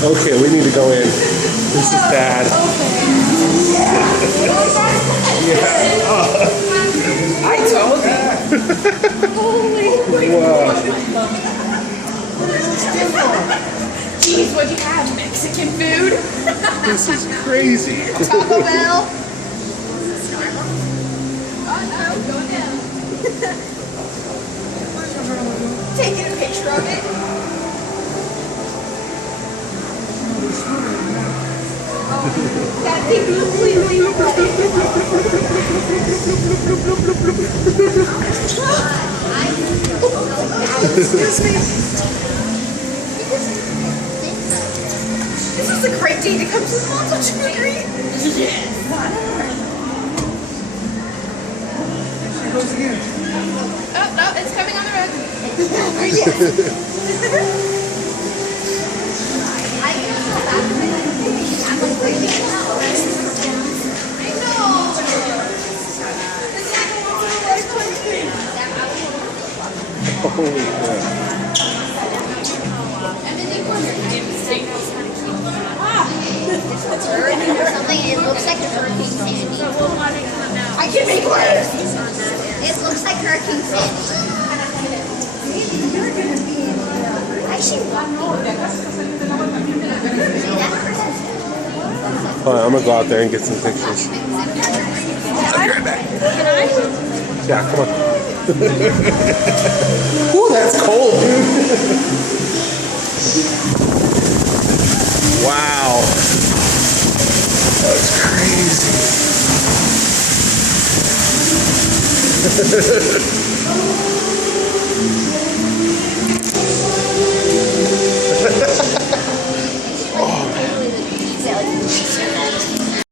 Okay, we need to go in. This is bad. Yeah. I told you. Holy. Wow. Jeez, what'd you have? Mexican food? This is crazy. Taco Bell? Oh no, going down. Taking a picture of it. That thing completely Excuse me. This was a great day to come to the mall, don't you agree? Yes. Oh, no, it's coming on the road. Holy crap. It looks like Hurricane Sandy. I can make worse. It looks like Hurricane Sandy. Alright, I'm gonna go out there and get some pictures. I'll be right back. Yeah, come on. Ooh, that's cold, dude. Wow. That's crazy.